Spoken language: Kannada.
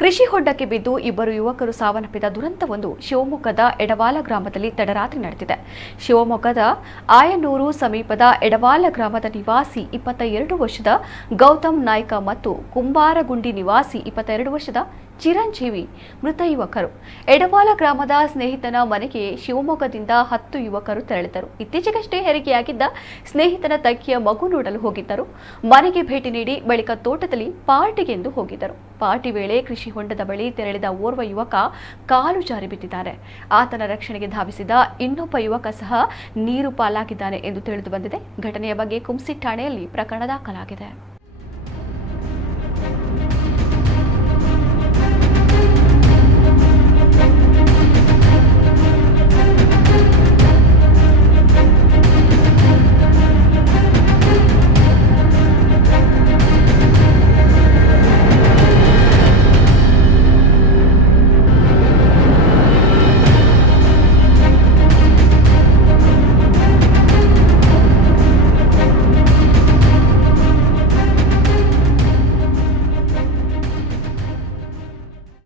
ಕೃಷಿ ಹೊಂಡಕ್ಕೆ ಬಿದ್ದು ಇಬ್ಬರು ಯುವಕರು ಸಾವನ್ನಪ್ಪಿದ ದುರಂತವೊಂದು ಶಿವಮೊಗ್ಗದ ಎಡವಾಲ ಗ್ರಾಮದಲ್ಲಿ ತಡರಾತ್ರಿ ನಡೆದಿದೆ. ಶಿವಮೊಗ್ಗದ ಆಯನೂರು ಸಮೀಪದ ಎಡವಾಲ ಗ್ರಾಮದ ನಿವಾಸಿ 22 ವರ್ಷದ ಗೌತಮ್ ನಾಯ್ಕ ಮತ್ತು ಕುಂಬಾರಗುಂಡಿ ನಿವಾಸಿ 22 ವರ್ಷದ ಚಿರಂಜೀವಿ ಮೃತ ಯುವಕರು. ಎಡವಾಲ ಗ್ರಾಮದ ಸ್ನೇಹಿತನ ಮನೆಗೆ ಶಿವಮೊಗ್ಗದಿಂದ 10 ಯುವಕರು ತೆರಳಿದರು. ಇತ್ತೀಚೆಗಷ್ಟೇ ಹೆರಿಗೆಯಾಗಿದ್ದ ಸ್ನೇಹಿತನ ತಂಗಿಯ ಮಗು ನೋಡಲು ಹೋಗಿದ್ದರು. ಮನೆಗೆ ಭೇಟಿ ನೀಡಿ ಬಳಿಕ ತೋಟದಲ್ಲಿ ಪಾರ್ಟಿಗೆಂದು ಹೋಗಿದ್ದರು. ಪಾರ್ಟಿ ವೇಳೆ ಕೃಷಿ ಹೊಂಡದ ಬಳಿ ತೆರಳಿದ ಓರ್ವ ಯುವಕ ಕಾಲು ಜಾರಿ ಬಿದ್ದಿದ್ದಾನೆ. ಆತನ ರಕ್ಷಣೆಗೆ ಧಾವಿಸಿದ ಇನ್ನೊಬ್ಬ ಯುವಕ ಸಹ ನೀರು ಪಾಲಾಗಿದ್ದಾನೆ ಎಂದು ತಿಳಿದು ಬಂದಿದೆ. ಘಟನೆಯ ಬಗ್ಗೆ ಕುಂಸಿ ಠಾಣೆಯಲ್ಲಿ ಪ್ರಕರಣ ದಾಖಲಾಗಿದೆ.